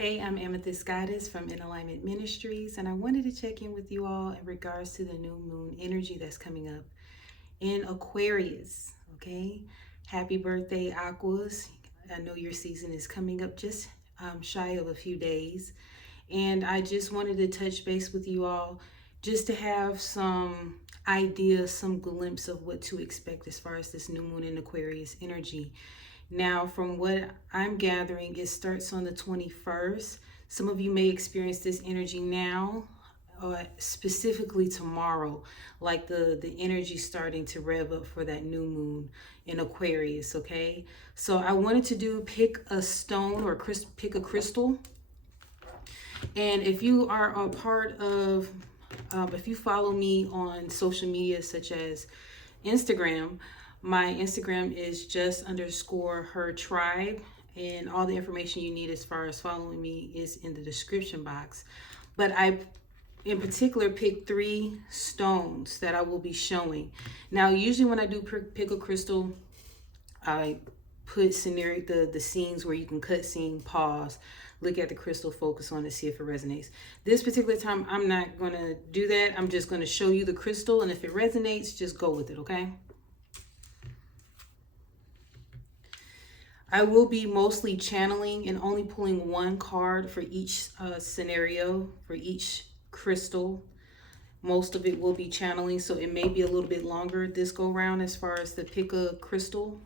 Hey, I'm Amethyst Goddess from InAlignment Ministries, and I wanted to check in with you all in regards to the new moon energy that's coming up in Aquarius. Okay, happy birthday, Aquas. I know your season is coming up just shy of a few days, and I just wanted to touch base with you all just to have some idea, some glimpse of what to expect as far as this new moon in Aquarius energy. Now, from what I'm gathering, it starts on the 21st. Some of you may experience this energy now, specifically tomorrow, like the energy starting to rev up for that new moon in Aquarius, okay? So I wanted to pick a stone or pick a crystal. And if you are a part of, if you follow me on social media such as Instagram, my Instagram is just_her tribe, and all the information you need as far as following me is in the description box. But I, in particular, picked 3 stones that I will be showing. Now, usually when I do pick a crystal, I put the scenes where you can cut scene, pause, look at the crystal, focus on it, see if it resonates. This particular time, I'm not going to do that. I'm just going to show you the crystal, and if it resonates, just go with it, okay? I will be mostly channeling and only pulling 1 card for each scenario, for each crystal. Most of it will be channeling, so it may be a little bit longer this go round as far as the pick a crystal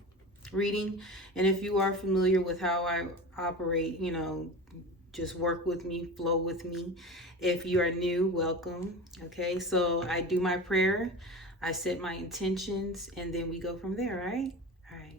reading. And if you are familiar with how I operate, you know, just work with me, flow with me. If you are new, welcome. Okay, so I do my prayer, I set my intentions, and then we go from there, right? All right.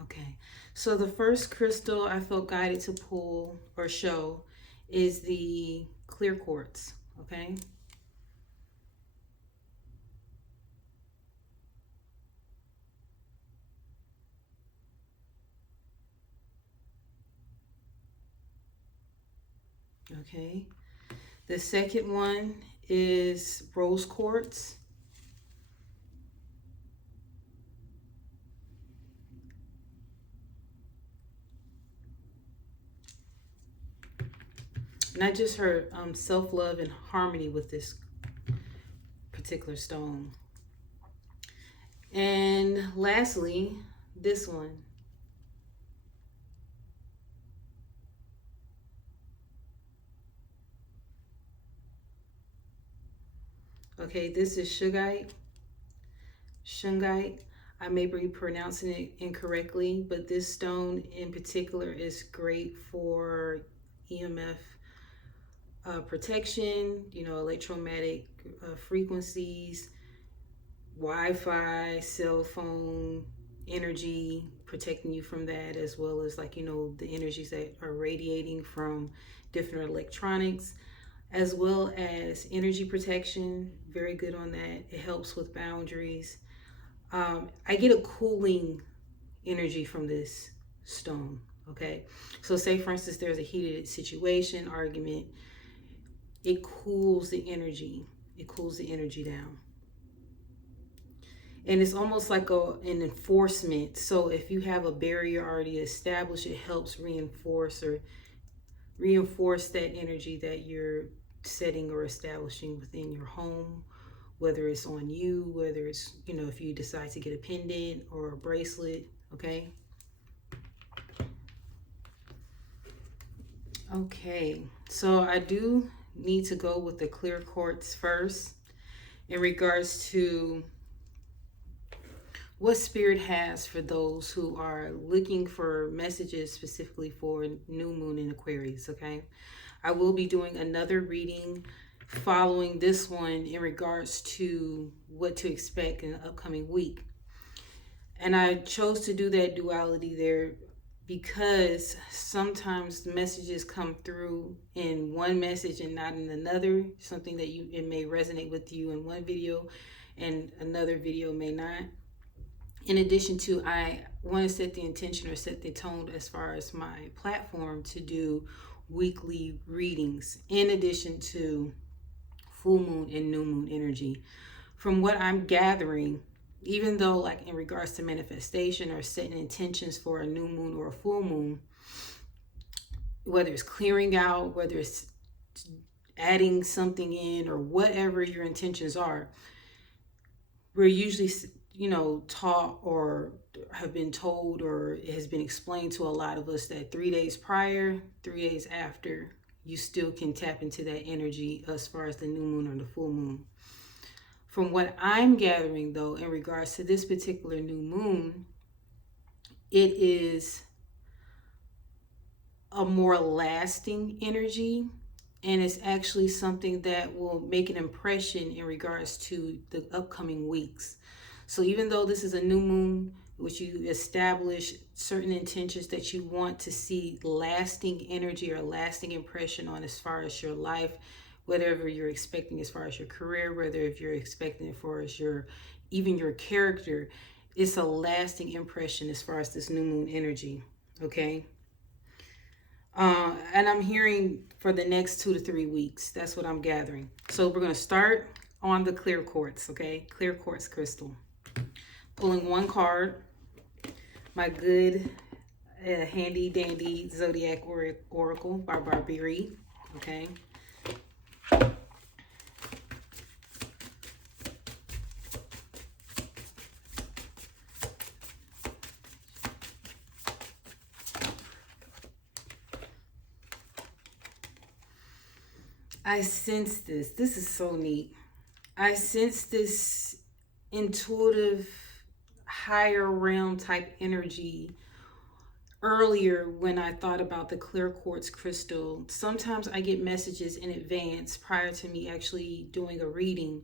Okay, so the first crystal I felt guided to pull or show is the Clear Quartz, okay? Okay, the second one is Rose Quartz. And I just heard self-love and harmony with this particular stone. And lastly, this one. Okay, this is Shungite. Shungite. I may be pronouncing it incorrectly, but this stone in particular is great for EMF protection, you know, electromagnetic frequencies, Wi-Fi, cell phone energy, protecting you from that, as well as, like, you know, the energies that are radiating from different electronics, as well as energy protection. Very good on that. It helps with boundaries. I get a cooling energy from this stone, okay? So say, for instance, there's a heated situation, argument, it cools the energy. It cools the energy down. And it's almost like an enforcement. So if you have a barrier already established, it helps reinforce that energy that you're setting or establishing within your home, whether it's on you, whether it's, you know, if you decide to get a pendant or a bracelet, okay? Okay, so I do need to go with the Clear Quartz first in regards to what Spirit has for those who are looking for messages specifically for new moon in Aquarius, okay? I will be doing another reading following this one in regards to what to expect in the upcoming week. And I chose to do that duality there because sometimes the messages come through in one message and not in another. Something that it may resonate with you in one video and another video may not. In addition to, I want to set the intention or set the tone as far as my platform to do weekly readings, in addition to full moon and new moon energy. From what I'm gathering, even though like in regards to manifestation or setting intentions for a new moon or a full moon, whether it's clearing out, whether it's adding something in, or whatever your intentions are, we're usually, taught or have been told, or it has been explained to a lot of us that 3 days prior, 3 days after, you still can tap into that energy as far as the new moon or the full moon. From what I'm gathering, though, in regards to this particular new moon, it is a more lasting energy, and it's actually something that will make an impression in regards to the upcoming weeks. So even though this is a new moon, which you establish certain intentions that you want to see lasting energy or lasting impression on as far as your life, whatever you're expecting as far as your career, whether if you're expecting as far as even your character, it's a lasting impression as far as this new moon energy, okay? And I'm hearing for the next 2 to 3 weeks. That's what I'm gathering. So we're going to start on the clear quartz, okay? Clear quartz crystal. Pulling one card, my good handy dandy zodiac oracle by Barbiri, okay? I sense this. This is so neat. I sense this intuitive, higher realm type energy earlier when I thought about the clear quartz crystal. Sometimes I get messages in advance prior to me actually doing a reading,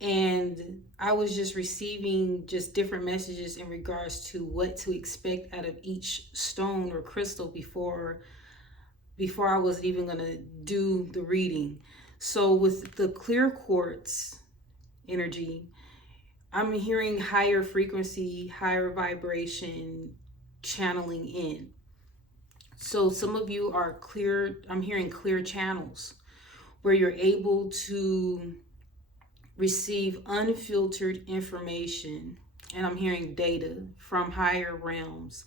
and I was just receiving just different messages in regards to what to expect out of each stone or crystal before I was even going to do the reading. So with the clear quartz energy, I'm hearing higher frequency, higher vibration channeling in. So some of you are clear, I'm hearing clear channels where you're able to receive unfiltered information. And I'm hearing data from higher realms,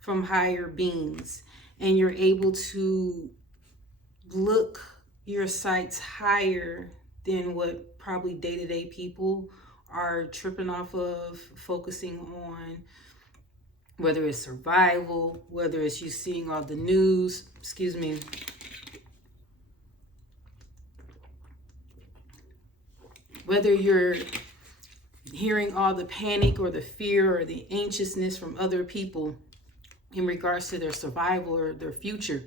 from higher beings. And you're able to look your sights higher than what probably day-to-day people are tripping off of, focusing on, whether it's survival, whether it's you seeing all the news, whether you're hearing all the panic or the fear or the anxiousness from other people in regards to their survival or their future.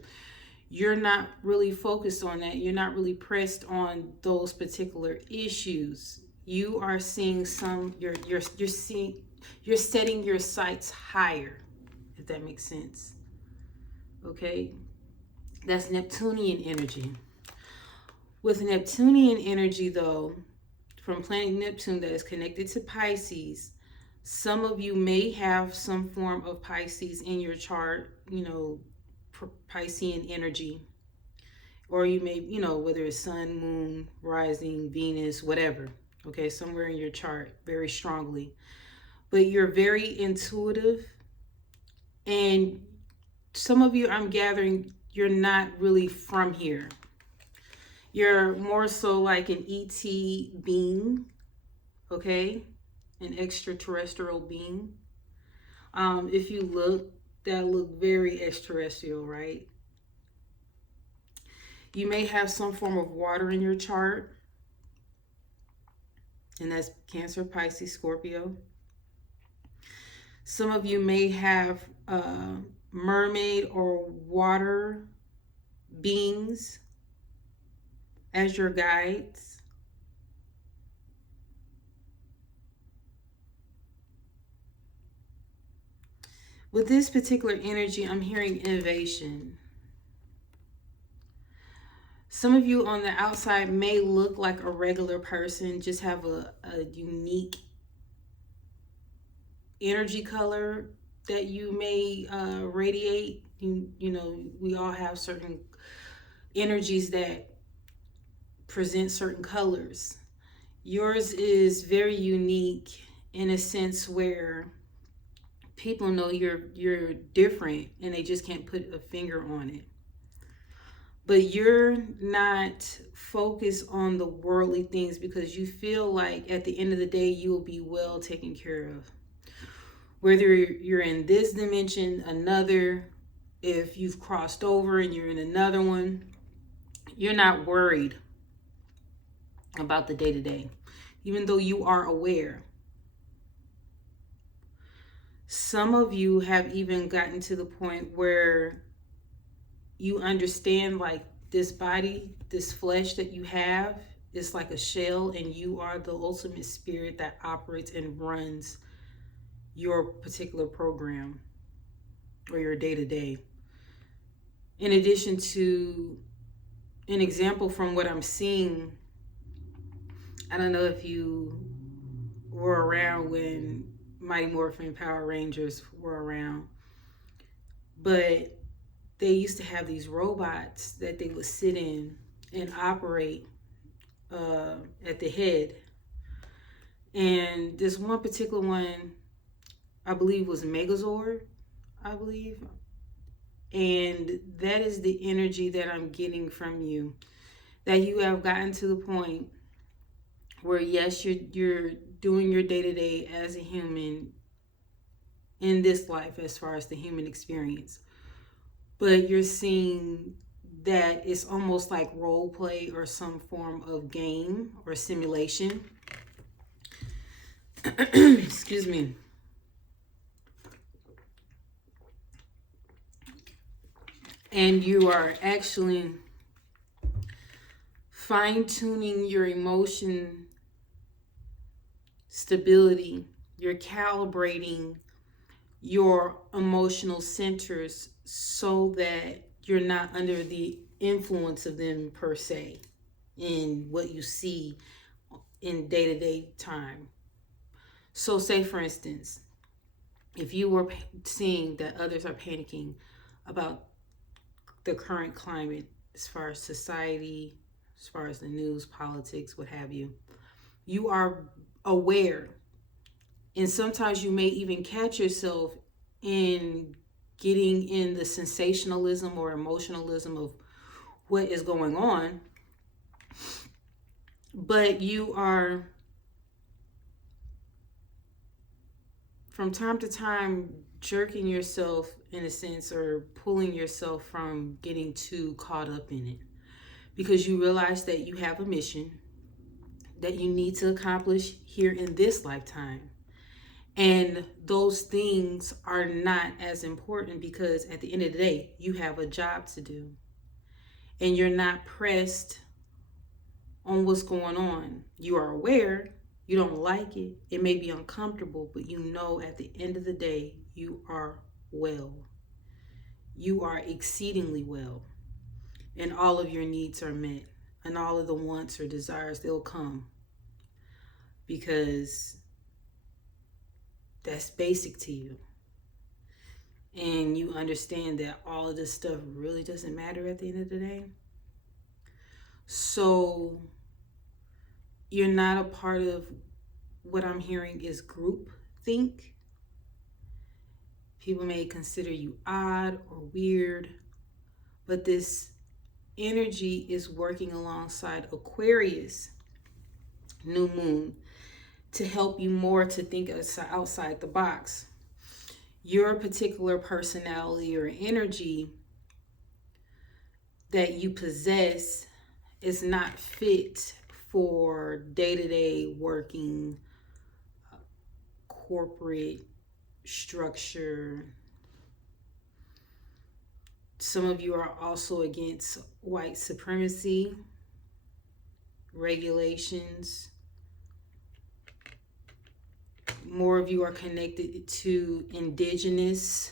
You're not really focused on that. You're not really pressed on those particular issues. You are seeing you're setting your sights higher, if that makes sense. Okay? That's Neptunian energy. With Neptunian energy, though, from planet Neptune that is connected to Pisces, some of you may have some form of Pisces in your chart, Piscean energy. Or you may, whether it's sun, moon, rising, Venus, whatever. Okay, somewhere in your chart, very strongly. But you're very intuitive. And some of you, I'm gathering, you're not really from here. You're more so like an ET being, okay? An extraterrestrial being. If you look, that look very extraterrestrial, right? You may have some form of water in your chart, and that's Cancer, Pisces, Scorpio. Some of you may have mermaid or water beings as your guides. With this particular energy, I'm hearing innovation. Some of you on the outside may look like a regular person, just have a unique energy color that you may radiate. You know, we all have certain energies that present certain colors. Yours is very unique in a sense where people know you're different and they just can't put a finger on it. But you're not focused on the worldly things because you feel like at the end of the day you will be well taken care of. Whether you're in this dimension, another, if you've crossed over and you're in another one, you're not worried about the day-to-day, even though you are aware. Some of you have even gotten to the point where you understand, like, this body, this flesh that you have is like a shell, and you are the ultimate spirit that operates and runs your particular program or your day-to-day. In addition to an example from what I'm seeing, I don't know if you were around when Mighty Morphin Power Rangers were around, but they used to have these robots that they would sit in and operate at the head. And this one particular one, I believe, was Megazord, I believe. And that is the energy that I'm getting from you. That you have gotten to the point where, yes, you're doing your day-to-day as a human in this life as far as the human experience. But you're seeing that it's almost like role play or some form of game or simulation. Excuse me. And you are actually fine-tuning your emotion stability. You're calibrating your emotional centers so that you're not under the influence of them per se in what you see in day-to-day time. So say, for instance, if you were seeing that others are panicking about the current climate as far as society, as far as the news, politics, what have you, you are aware. And sometimes you may even catch yourself in getting in the sensationalism or emotionalism of what is going on. But you are, from time to time, jerking yourself in a sense, or pulling yourself from getting too caught up in it, because you realize that you have a mission that you need to accomplish here in this lifetime. And those things are not as important because at the end of the day, you have a job to do. And you're not pressed on what's going on. You are aware, you don't like it, it may be uncomfortable, but you know at the end of the day, you are well. You are exceedingly well. And all of your needs are met. And all of the wants or desires, they'll come. Because that's basic to you. And you understand that all of this stuff really doesn't matter at the end of the day. So you're not a part of what I'm hearing is group think. People may consider you odd or weird, but this energy is working alongside Aquarius new moon to help you more to think outside the box. Your particular personality or energy that you possess is not fit for day-to-day working, corporate structure. Some of you are also against white supremacy, regulations. More of you are connected to indigenous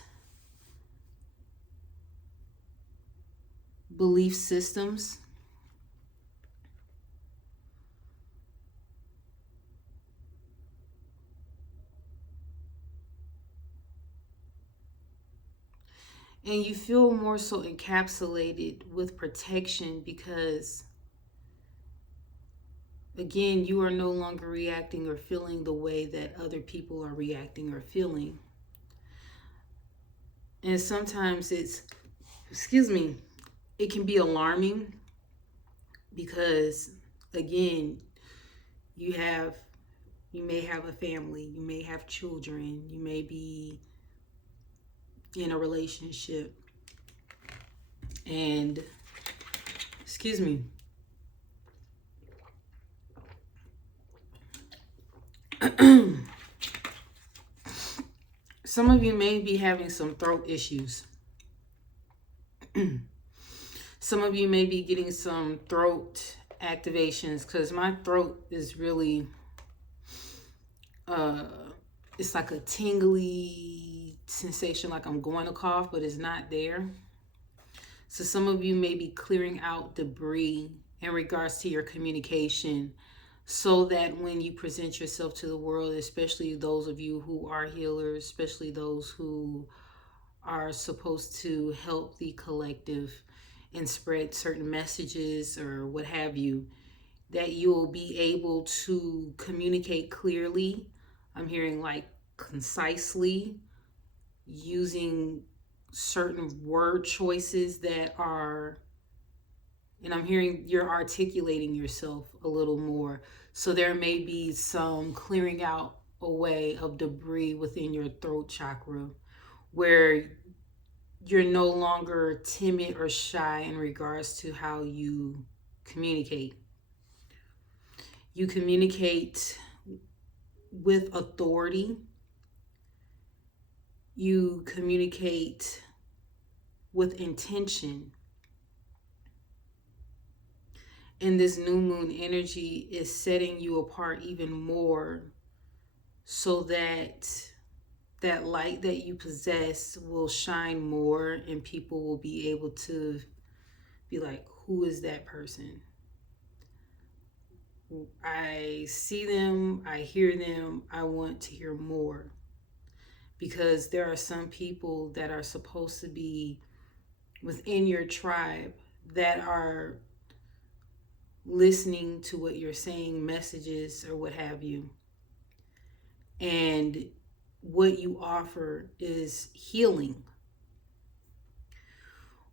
belief systems. And you feel more so encapsulated with protection because, again, you are no longer reacting or feeling the way that other people are reacting or feeling. And sometimes it's, excuse me, it can be alarming because, again, you may have a family, you may have children, you may be in a relationship, and, excuse me, some of you may be having some throat issues. Some of you may be getting some throat activations, because my throat is really, it's like a tingly sensation, like I'm going to cough, but it's not there. So some of you may be clearing out debris in regards to your communication, so that when you present yourself to the world, especially those of you who are healers, especially those who are supposed to help the collective and spread certain messages or what have you, that you will be able to communicate clearly. I'm hearing like concisely, using certain word choices that are, and I'm hearing you're articulating yourself a little more. So there may be some clearing out away of debris within your throat chakra, where you're no longer timid or shy in regards to how you communicate. You communicate with authority. You communicate with intention. And this new moon energy is setting you apart even more, so that that light that you possess will shine more, and people will be able to be like, who is that person? I see them, I hear them, I want to hear more. Because there are some people that are supposed to be within your tribe that are listening to what you're saying, messages or what have you. And what you offer is healing.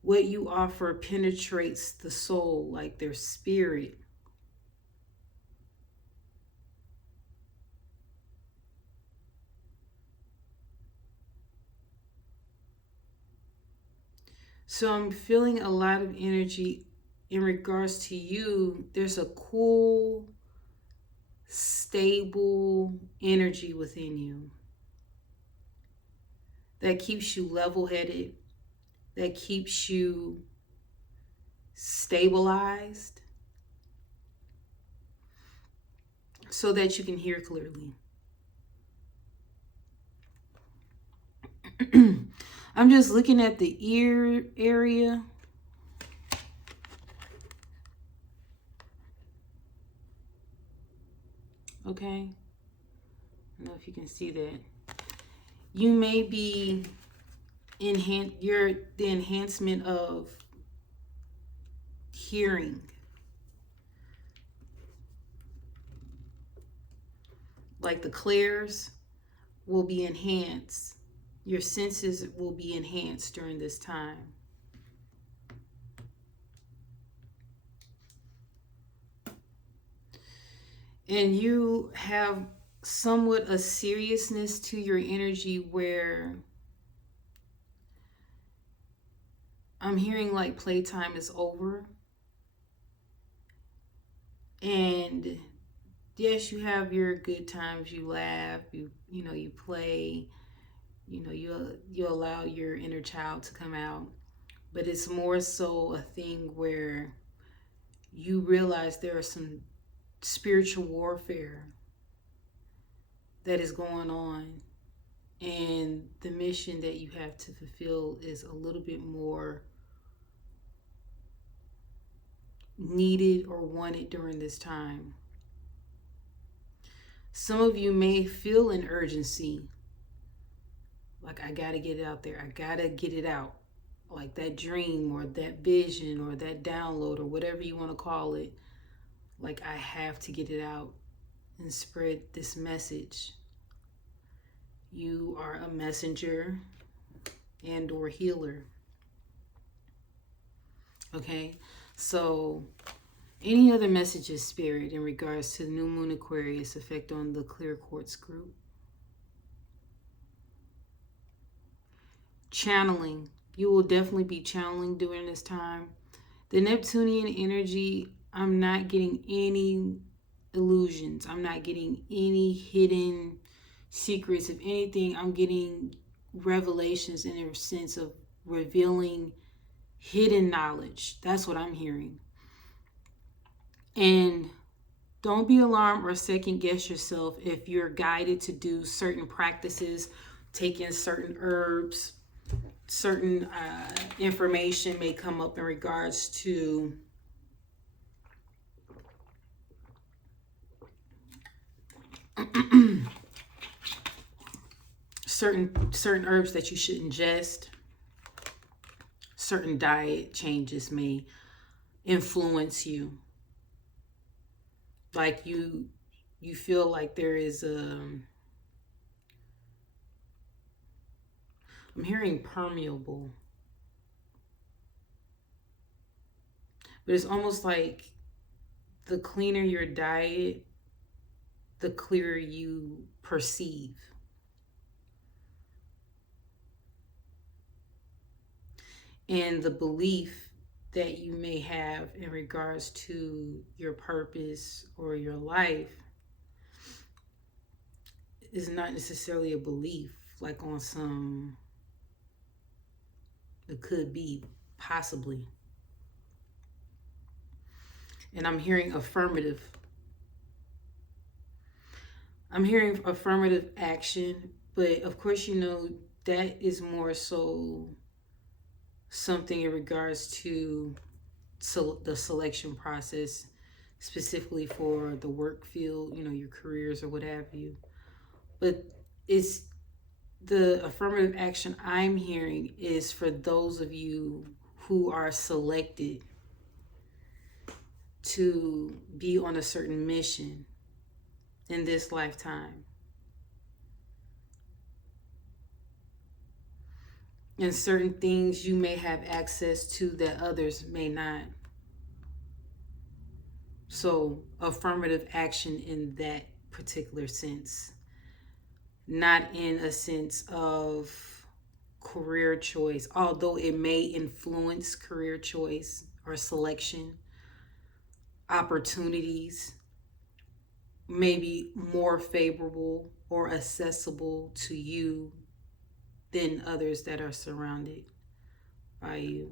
What you offer penetrates the soul, like their spirit. So I'm feeling a lot of energy in regards to you. There's a cool, stable energy within you that keeps you level-headed, that keeps you stabilized, so that you can hear clearly. I'm just looking at the ear area. Okay. I don't know if you can see that. You may be the enhancement of hearing. Like the clairs will be enhanced. Your senses will be enhanced during this time. And you have somewhat a seriousness to your energy, where I'm hearing like playtime is over. And yes, you have your good times, you laugh, you play, you allow your inner child to come out. But it's more so a thing where you realize there are some spiritual warfare that is going on, and the mission that you have to fulfill is a little bit more needed or wanted during this time. Some of you may feel an urgency, like I gotta get it out there, I gotta get it out. like that dream or that vision or that download or whatever you want to call it. Like, I have to get it out and spread this message. You are a messenger and or healer. Okay, so any other messages, Spirit, in regards to the new moon Aquarius effect on the Clear Quartz group? Channeling. You will definitely be channeling during this time. The Neptunian energy, I'm not getting any illusions. I'm not getting any hidden secrets. If anything, I'm getting revelations in a sense of revealing hidden knowledge. That's what I'm hearing. And don't be alarmed or second guess yourself if you're guided to do certain practices, take in certain herbs, certain information may come up in regards to certain herbs that you should ingest. Certain diet changes may influence you. Like you feel like there is I'm hearing permeable. But it's almost like the cleaner your diet, the clearer you perceive. And the belief that you may have in regards to your purpose or your life is not necessarily a belief, like on some, it could be, possibly. And I'm hearing affirmative. I'm hearing affirmative action, but of course, you know, that is more so something in regards to the selection process, specifically for the work field, you know, your careers or what have you. But it's the affirmative action I'm hearing is for those of you who are selected to be on a certain mission in this lifetime. And certain things you may have access to that others may not. So affirmative action in that particular sense. Not in a sense of career choice, although it may influence career choice or selection. Opportunities may be more favorable or accessible to you than others that are surrounded by you.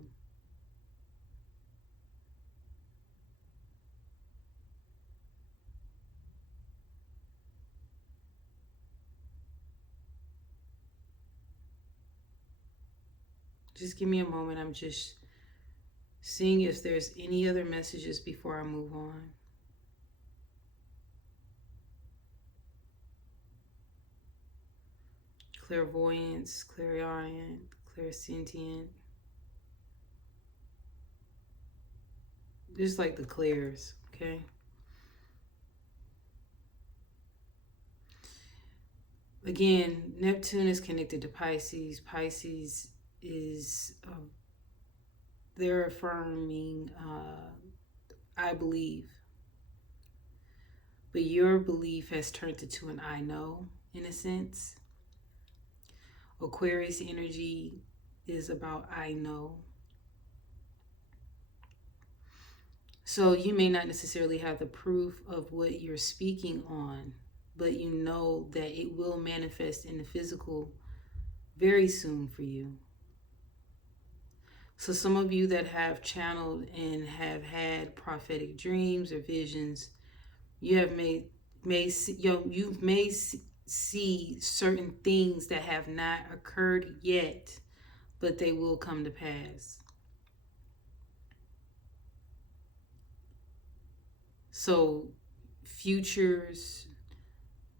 Just give me a moment. I'm just seeing if there's any other messages before I move on. Clairvoyance, clairvoyant, clairsentient. Just like the clairs, okay? Again, Neptune is connected to Pisces. Pisces is, they're affirming, I believe. But your belief has turned into an I know, in a sense. Aquarius energy is about I know. So you may not necessarily have the proof of what you're speaking on, but you know that it will manifest in the physical very soon for you. So some of you that have channeled and have had prophetic dreams or visions, you have may see certain things that have not occurred yet, but they will come to pass. So futures,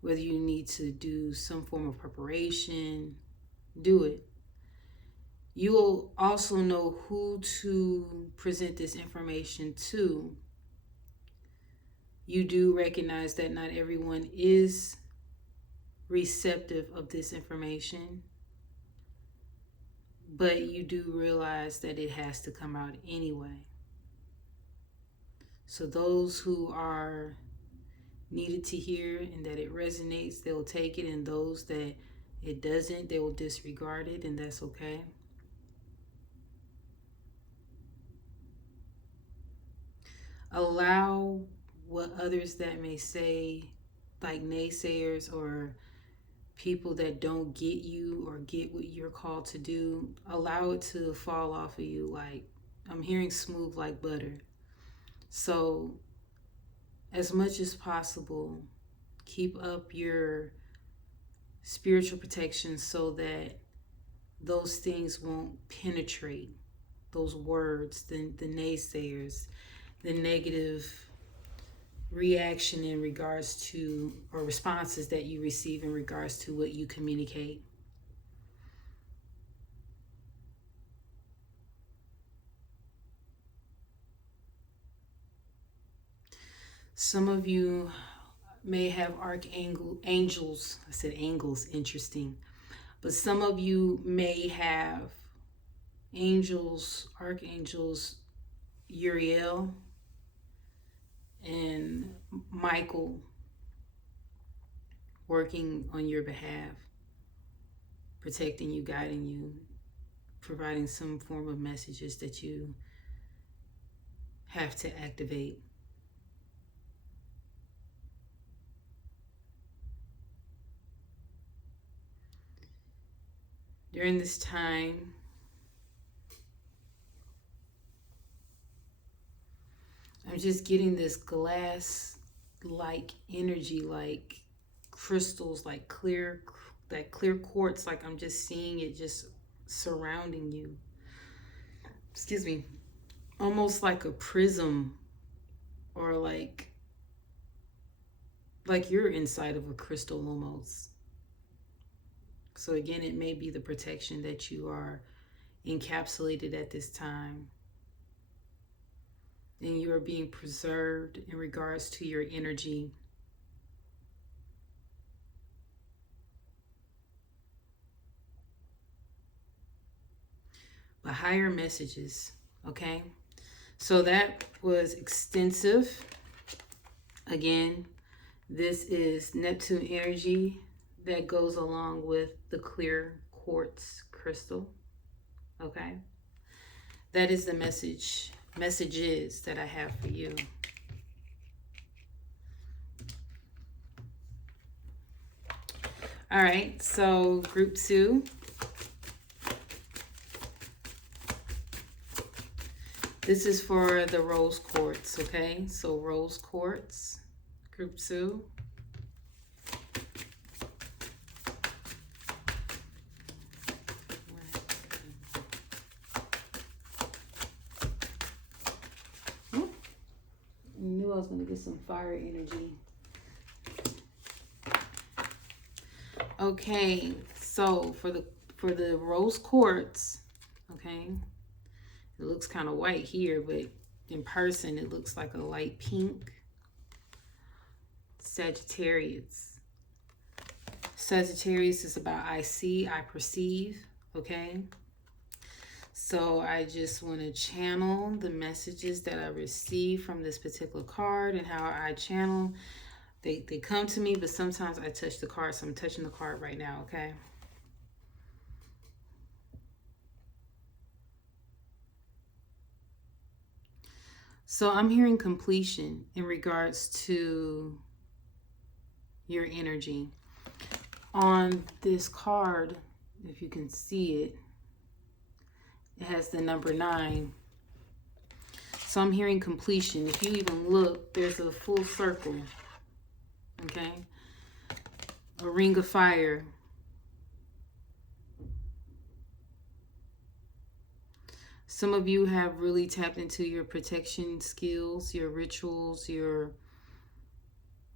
whether you need to do some form of preparation, do it. You will also know who to present this information to. You do recognize that not everyone is receptive of this information, but you do realize that it has to come out anyway. So those who are needed to hear and that it resonates, they'll take it, and those that it doesn't, they will disregard it, and that's okay. Allow what others that may say, like naysayers or people that don't get you or get what you're called to do, allow it to fall off of you. Like, I'm hearing smooth like butter. So as much as possible, keep up your spiritual protection so that those things won't penetrate, those words, the naysayers, the negative reaction in regards to, or responses that you receive in regards to what you communicate. Some of you may have archangels. I said angels, interesting. But some of you may have angels, archangels, Uriel and Michael working on your behalf, protecting you, guiding you, providing some form of messages that you have to activate. During this time, I'm just getting this glass-like energy, like crystals, like clear quartz, like I'm just seeing it just surrounding you. Excuse me. Almost like a prism, or like you're inside of a crystal almost. So again, it may be the protection that you are encapsulated at this time. And you are being preserved in regards to your energy. But higher messages, okay? So that was extensive. Again, this is Neptune energy that goes along with the clear quartz crystal, okay? That is the messages that I have for you. All right, so group 2. This is for the Rose Quartz, okay? So Rose Quartz, group 2. I knew I was going to get some fire energy. Okay, so for the Rose Quartz, okay, it looks kind of white here, but in person it looks like a light pink. Sagittarius. Sagittarius is about I see, I perceive, okay? So I just want to channel the messages that I receive from this particular card, and how I channel. They come to me, but sometimes I touch the card, so I'm touching the card right now, okay? So I'm hearing completion in regards to your energy. On this card, if you can see it, it has the number 9. So I'm hearing completion. If you even look, there's a full circle, okay? A ring of fire. Some of you have really tapped into your protection skills, your rituals,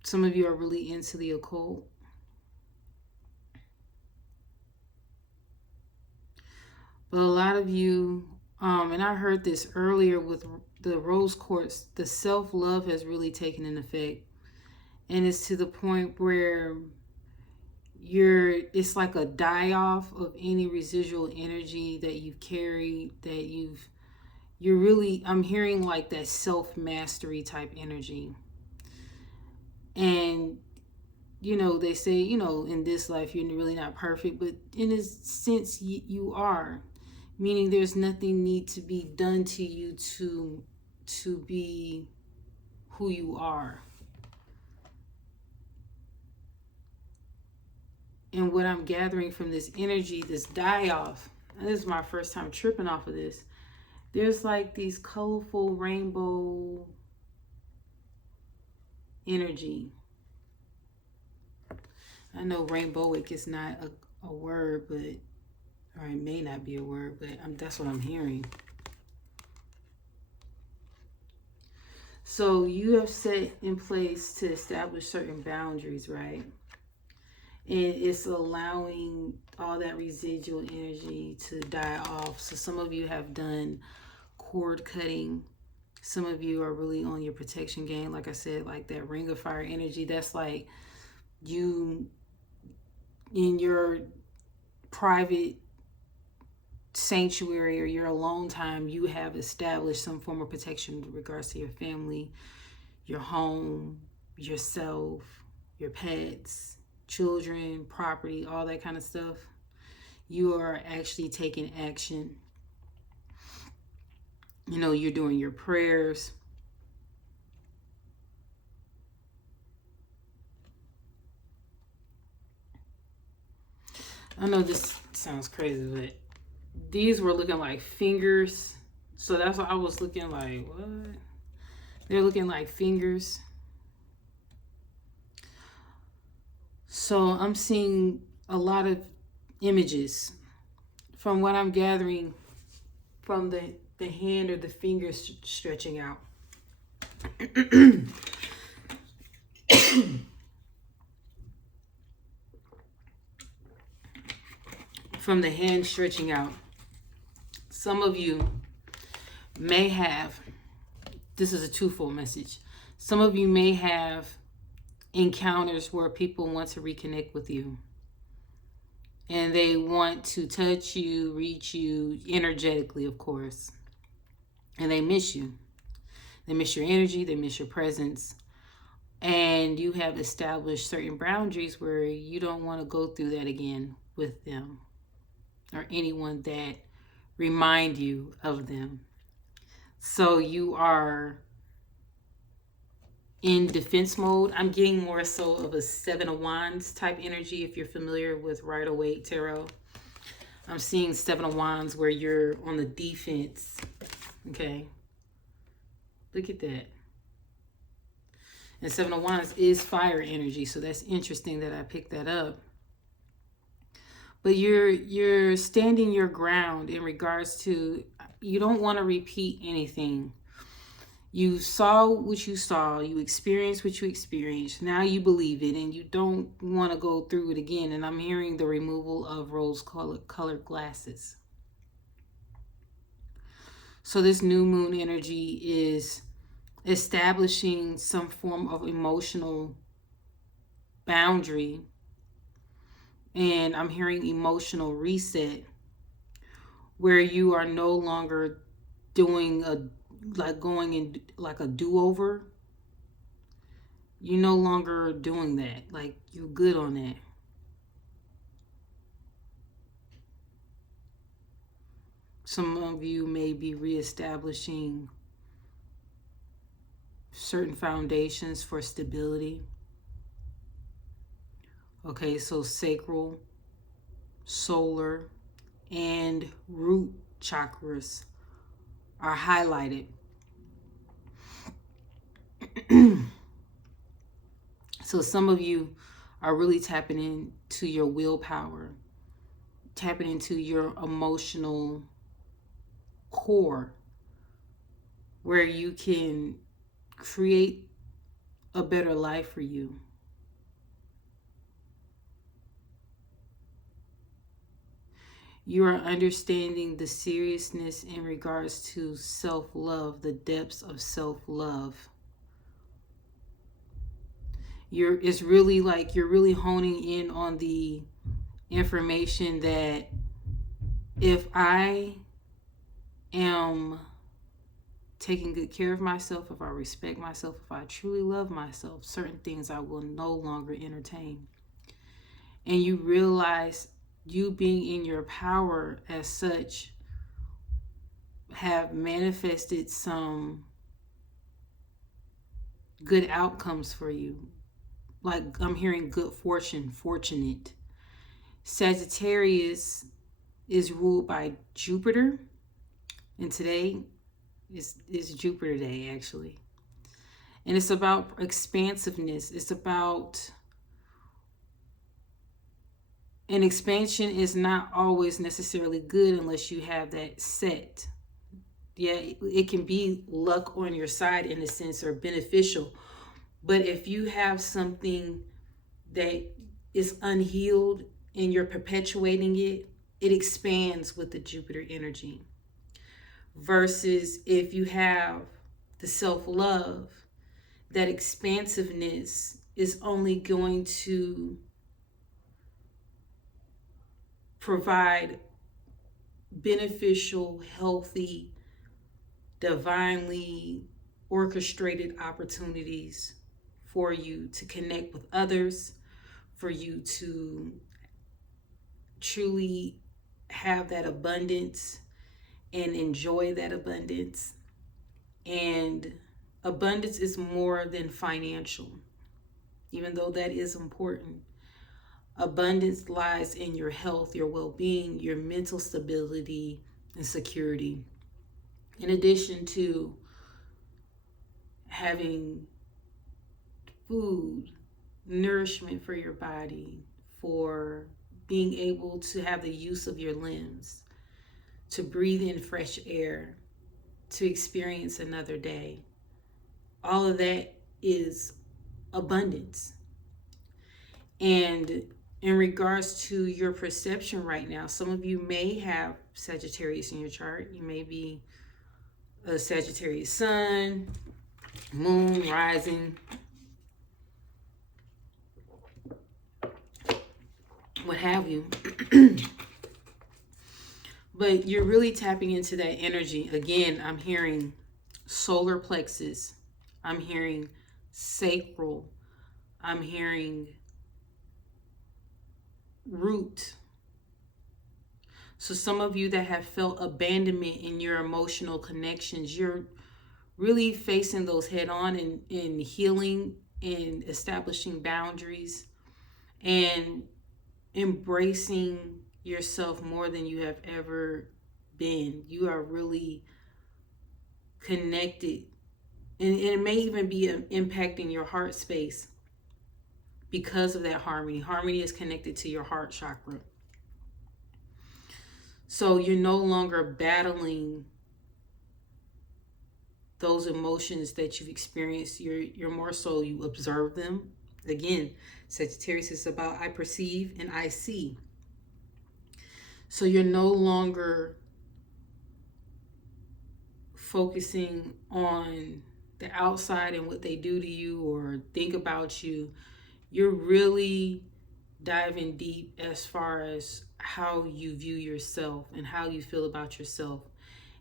some of you are really into the occult. But a lot of you, and I heard this earlier with the Rose Quartz, the self-love has really taken an effect. And it's to the point where it's like a die-off of any residual energy that you've carried, that you're really, I'm hearing like that self-mastery type energy. And they say, in this life you're really not perfect, but in a sense you are, meaning there's nothing need to be done to you to be who you are. And what I'm gathering from this energy, this die-off, this is my first time tripping off of this, there's like these colorful rainbow energy. I know rainbowic is not a word, but, or it may not be a word, but that's what I'm hearing. So you have set in place to establish certain boundaries, right? And it's allowing all that residual energy to die off. So some of you have done cord cutting. Some of you are really on your protection game. Like I said, like that ring of fire energy, that's like you in your private sanctuary or your alone time, you have established some form of protection in regards to your family, your home, yourself, your pets, children, property, all that kind of stuff. You are actually taking action. You're doing your prayers. I know this sounds crazy, but these were looking like fingers. So that's why I was looking like, what? They're looking like fingers. So I'm seeing a lot of images from what I'm gathering from the hand or the fingers stretching out. From the hand stretching out. Some of you may have, this is a twofold message. Some of you may have encounters where people want to reconnect with you. And they want to touch you, reach you, energetically, of course. And they miss you. They miss your energy, they miss your presence. And you have established certain boundaries where you don't want to go through that again with them or anyone that remind you of them. So you are in defense mode. I'm getting more so of a Seven of Wands type energy if you're familiar with Rider-Waite Tarot. I'm seeing Seven of Wands where you're on the defense. Okay. Look at that. And Seven of Wands is fire energy, so that's interesting that I picked that up. But you're standing your ground in regards to, you don't want to repeat anything. You saw what you saw, you experienced what you experienced, now you believe it, and you don't want to go through it again. And I'm hearing the removal of rose-colored glasses. So this new moon energy is establishing some form of emotional boundary. And I'm hearing emotional reset, where you are no longer doing going in like a do-over. You're no longer doing that. Like, you're good on that. Some of you may be reestablishing certain foundations for stability. Okay, so sacral, solar, and root chakras are highlighted. So some of you are really tapping into your willpower, tapping into your emotional core, where you can create a better life for you. You are understanding the seriousness in regards to self-love, the depths of self-love. It's really like you're really honing in on the information that if I am taking good care of myself, if I respect myself, if I truly love myself, certain things I will no longer entertain. And you realize you being in your power as such have manifested some good outcomes for you. Like I'm hearing good fortune, fortunate. Sagittarius is ruled by Jupiter, and today is Jupiter Day actually. And it's about expansiveness. It's about, and expansion is not always necessarily good unless you have that set. Yeah, it can be luck on your side in a sense, or beneficial. But if you have something that is unhealed and you're perpetuating it, it expands with the Jupiter energy. Versus if you have the self-love, that expansiveness is only going to provide beneficial, healthy, divinely orchestrated opportunities for you to connect with others, for you to truly have that abundance and enjoy that abundance. And abundance is more than financial, even though that is important. Abundance lies in your health, your well-being, your mental stability and security. In addition to having food, nourishment for your body, for being able to have the use of your limbs, to breathe in fresh air, to experience another day. All of that is abundance. And in regards to your perception right now, some of you may have Sagittarius in your chart. You may be a Sagittarius sun, moon, rising, what have you. But you're really tapping into that energy. Again, I'm hearing solar plexus. I'm hearing sacral. I'm hearing root. So some of you that have felt abandonment in your emotional connections, you're really facing those head on and healing and establishing boundaries and embracing yourself more than you have ever been. You are really connected, and it may even be impacting your heart space because of that harmony. Harmony is connected to your heart chakra. So you're no longer battling those emotions that you've experienced. You're more so, you observe them. Again, Sagittarius is about I perceive and I see. So you're no longer focusing on the outside and what they do to you or think about you. You're really diving deep as far as how you view yourself and how you feel about yourself.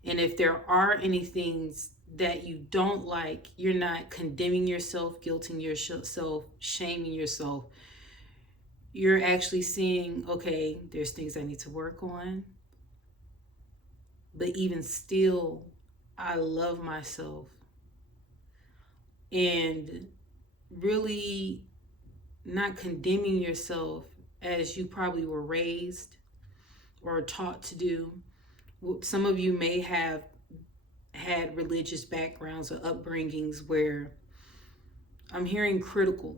And if there are any things that you don't like, you're not condemning yourself, guilting yourself, shaming yourself. You're actually seeing, okay, there's things I need to work on. But even still, I love myself. And really not condemning yourself as you probably were raised or taught to do. Some of you may have had religious backgrounds or upbringings where I'm hearing critical.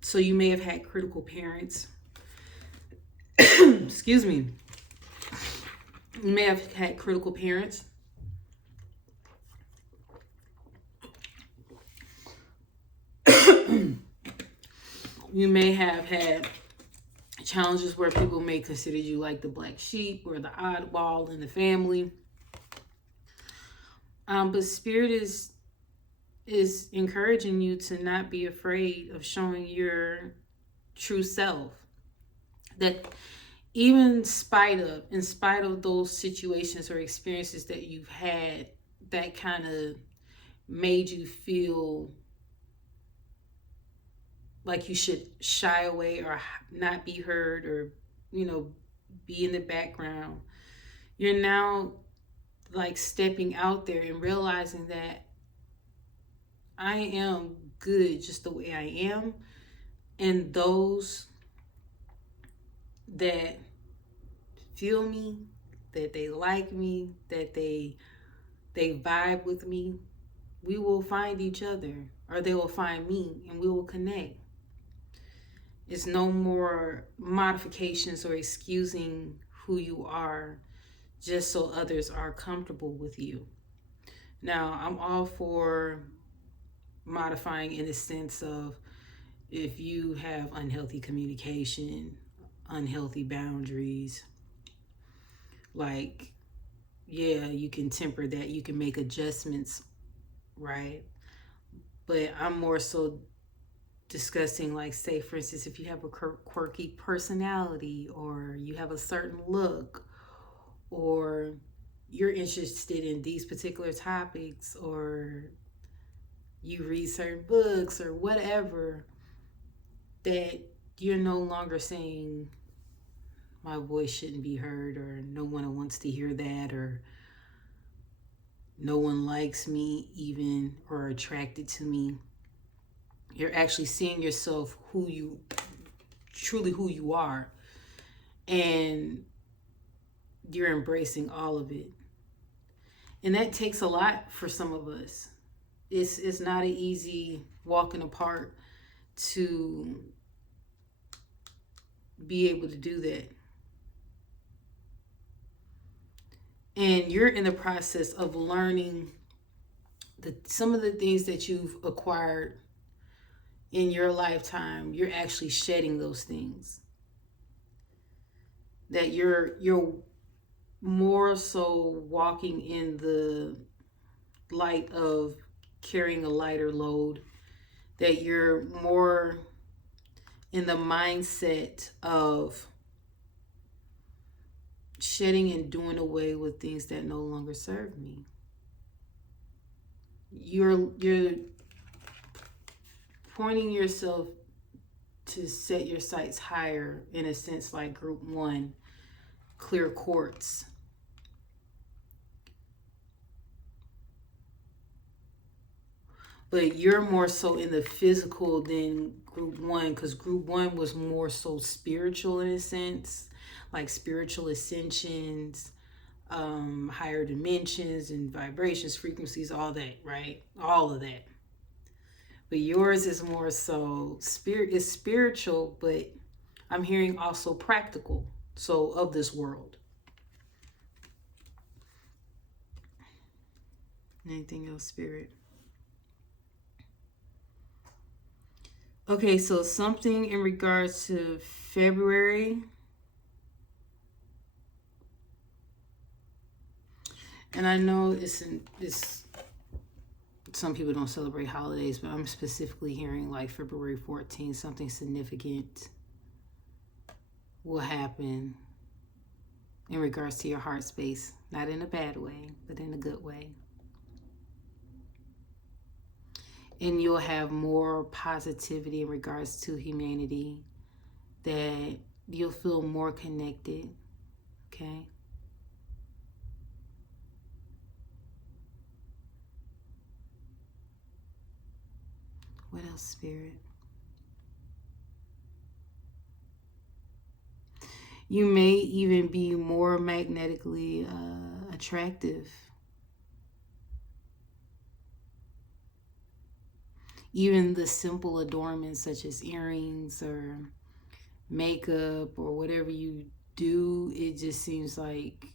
So you may have had critical parents. Excuse me. You may have had critical parents. You may have had challenges where people may consider you like the black sheep or the oddball in the family. But Spirit is encouraging you to not be afraid of showing your true self. That even in spite of those situations or experiences that you've had that kind of made you feel like you should shy away or not be heard or, be in the background, you're now like stepping out there and realizing that I am good just the way I am. And those that feel me, that they like me, that they vibe with me, we will find each other, or they will find me, and we will connect. It's no more modifications or excusing who you are just so others are comfortable with you. Now, I'm all for modifying in the sense of if you have unhealthy communication, unhealthy boundaries, like, yeah, you can temper that, you can make adjustments, right? But I'm more so discussing, like, say for instance, if you have a quirky personality, or you have a certain look, or you're interested in these particular topics, or you read certain books or whatever, that you're no longer saying my voice shouldn't be heard, or no one wants to hear that, or no one likes me even, or attracted to me. You're actually seeing yourself truly who you are, and you're embracing all of it. And that takes a lot for some of us. It's not an easy walk in the park to be able to do that. And you're in the process of learning some of the things that you've acquired in your lifetime. You're actually shedding those things. That you're more so walking in the light of carrying a lighter load. That you're more in the mindset of shedding and doing away with things that no longer serve me. You're pointing yourself to set your sights higher, in a sense, like group 1, Clear Quartz. But you're more so in the physical than group 1, because group 1 was more so spiritual in a sense, like spiritual ascensions, higher dimensions and vibrations, frequencies, all that, right? All of that. But yours is more so spiritual, but I'm hearing also practical, so of this world. Anything else, Spirit? Okay, so something in regards to February. And I know it's some people don't celebrate holidays, but I'm specifically hearing like February 14th, something significant will happen in regards to your heart space. Not in a bad way, but in a good way. And you'll have more positivity in regards to humanity, that you'll feel more connected, okay? What else, Spirit? You may even be more magnetically attractive. Even the simple adornments such as earrings or makeup or whatever you do, it just seems like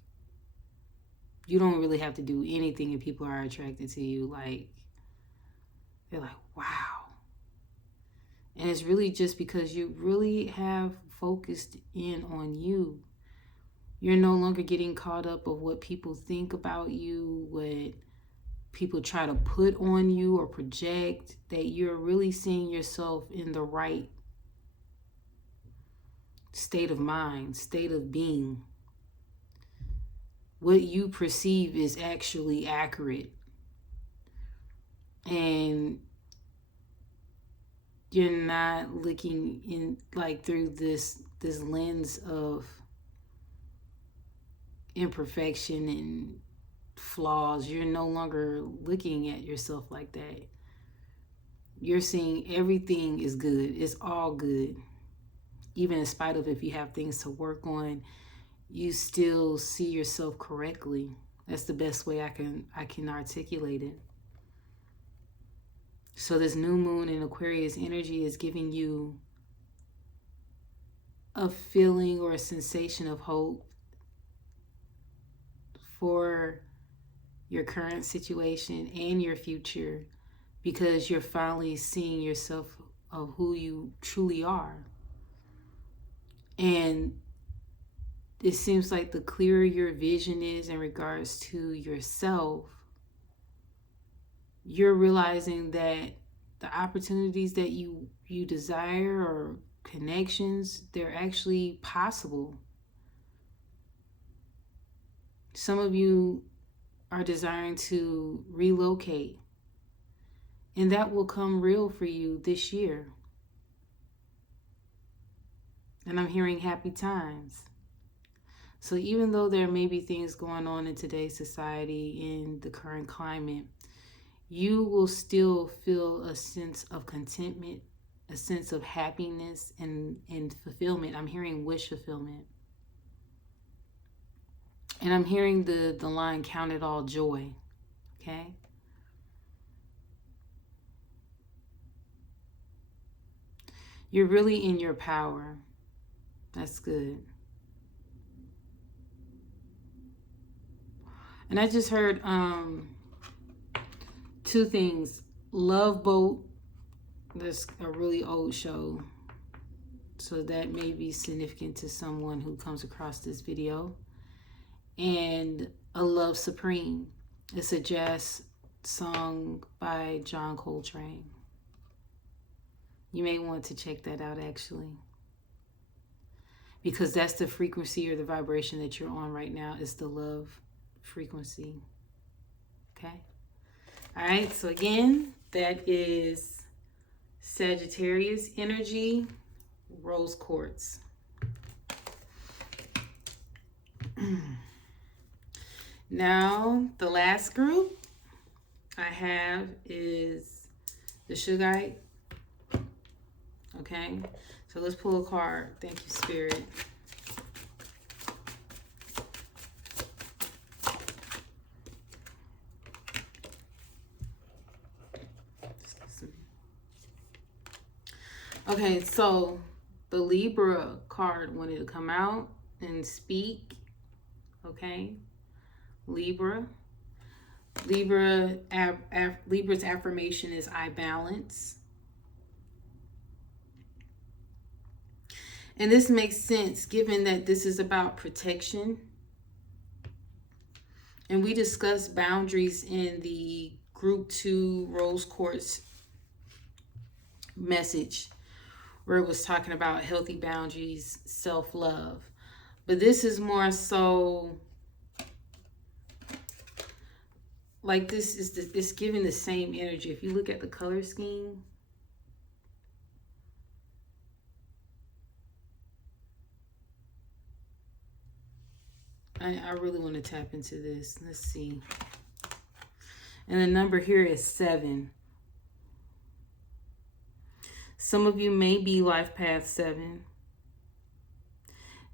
you don't really have to do anything and people are attracted to you. Like, they're like, wow. And it's really just because you really have focused in on you. You're no longer getting caught up of what people think about you, what people try to put on you or project, that you're really seeing yourself in the right state of mind, state of being. What you perceive is actually accurate. And you're not looking in like through this lens of imperfection and flaws. You're no longer looking at yourself like that. You're seeing everything is good. It's all good. Even in spite of if you have things to work on, you still see yourself correctly. That's the best way I can articulate it. So this new moon in Aquarius energy is giving you a feeling or a sensation of hope for your current situation and your future, because you're finally seeing yourself of who you truly are. And it seems like the clearer your vision is in regards to yourself, you're realizing that the opportunities that you desire or connections, they're actually possible. Some of you are desiring to relocate, and that will come real for you this year. And I'm hearing happy times. So even though there may be things going on in today's society, in the current climate, you will still feel a sense of contentment, a sense of happiness and fulfillment. I'm hearing wish fulfillment. And I'm hearing the line, count it all joy. Okay? You're really in your power. That's good. And I just heard two things. Love Boat. That's a really old show. So that may be significant to someone who comes across this video. And A Love Supreme. It's a jazz song by John Coltrane. You may want to check that out, actually, because that's the frequency or the vibration that you're on right now. Is the love frequency. Okay. All right. So again, that is Sagittarius energy, Rose Quartz. Now, the last group I have is the Shungite. Okay, so let's pull a card. Thank you, Spirit. Okay, so the Libra card wanted to come out and speak. Okay, Libra's affirmation is I balance. And this makes sense given that this is about protection. And we discussed boundaries in the group 2 Rose Quartz message, where it was talking about healthy boundaries, self-love. But this is more so like this is it's giving the same energy. If you look at the color scheme, I really want to tap into this. Let's see. And the number here is 7. Some of you may be life path 7.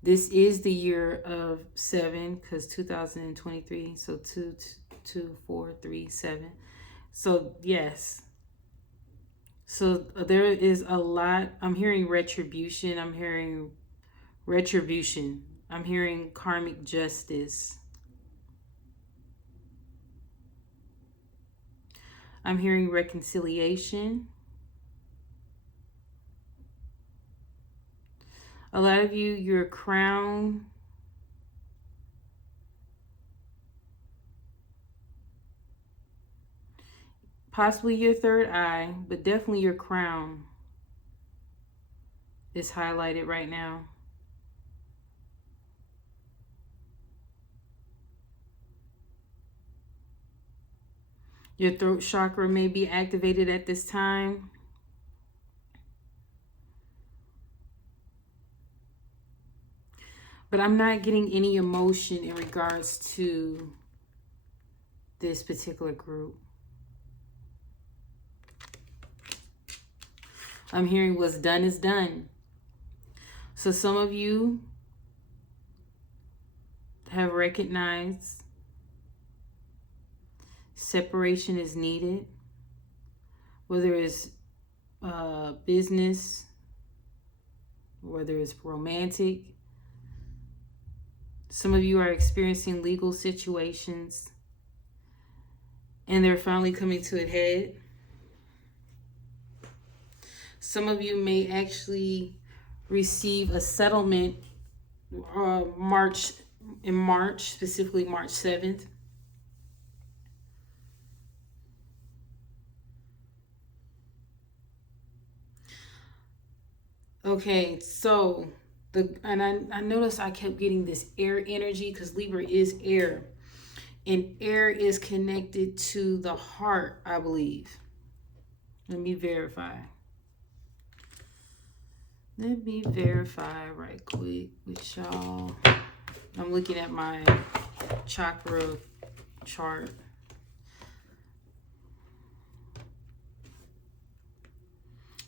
This is the year of 7, because 2023, so 2, 2, 4, 3, 7. So yes. So there is a lot. I'm hearing retribution. I'm hearing retribution. I'm hearing karmic justice. I'm hearing reconciliation. A lot of you, your crown, possibly your third eye, but definitely your crown is highlighted right now. Your throat chakra may be activated at this time. But I'm not getting any emotion in regards to this particular group. I'm hearing what's done is done. So some of you have recognized separation is needed, whether it's business, whether it's romantic. Some of you are experiencing legal situations and they're finally coming to a head. Some of you may actually receive a settlement in March, specifically March 7th. Okay, so I noticed I kept getting this air energy because Libra is air. And air is connected to the heart, I believe. Let me verify. Let me verify right quick with y'all. I'm looking at my chakra chart.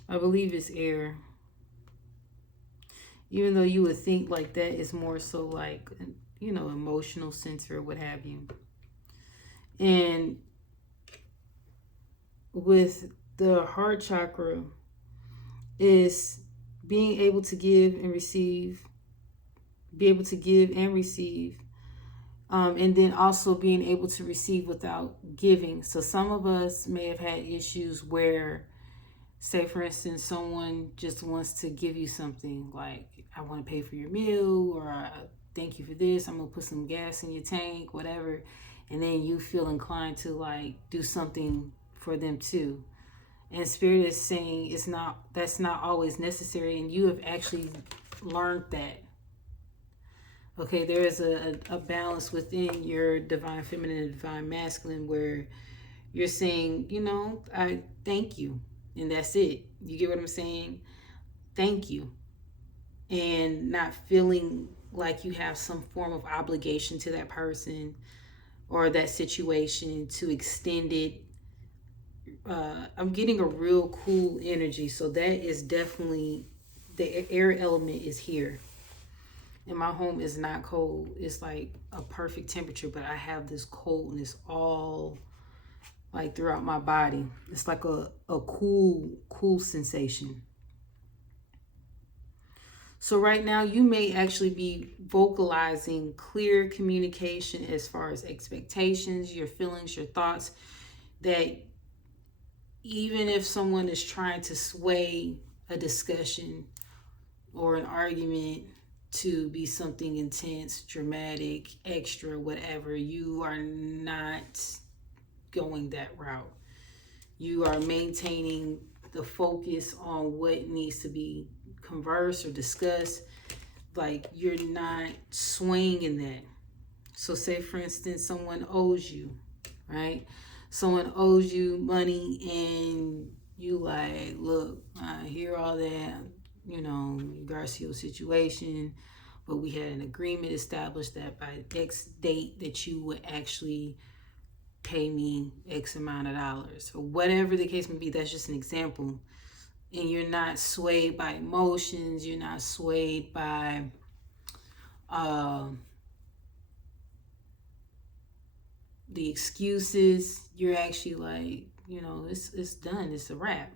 I believe it's air. Even though you would think like that is more so like, you know, emotional center or what have you. And with the heart chakra is being able to give and receive, be able to give and receive, and then also being able to receive without giving. So some of us may have had issues where, say for instance, someone just wants to give you something like, I want to pay for your meal, or thank you for this, I'm gonna put some gas in your tank, whatever, and then you feel inclined to like do something for them too. And Spirit is saying that's not always necessary, and you have actually learned that. Okay, there is a balance within your divine feminine and divine masculine where you're saying, you know, I thank you, and that's it. You get what I'm saying? Thank you. And not feeling like you have some form of obligation to that person or that situation to extend it. I'm getting a real cool energy, so that is definitely, the air element is here. And my home is not cold. It's like a perfect temperature, but I have this coldness all like throughout my body. It's like a cool sensation. So right now you may actually be vocalizing clear communication as far as expectations, your feelings, your thoughts, that even if someone is trying to sway a discussion or an argument to be something intense, dramatic, extra, whatever, you are not going that route. You are maintaining the focus on what needs to be conversed or discussed. Like, you're not swaying in that. So say for instance, someone owes you, right? Someone owes you money and you like, look, I hear all that, you know, in regards to your situation, but we had an agreement established that by X date that you would actually pay me X amount of dollars, or whatever the case may be. That's just an example. And you're not swayed by emotions, you're not swayed by the excuses. You're actually like, you know, it's done, it's a wrap.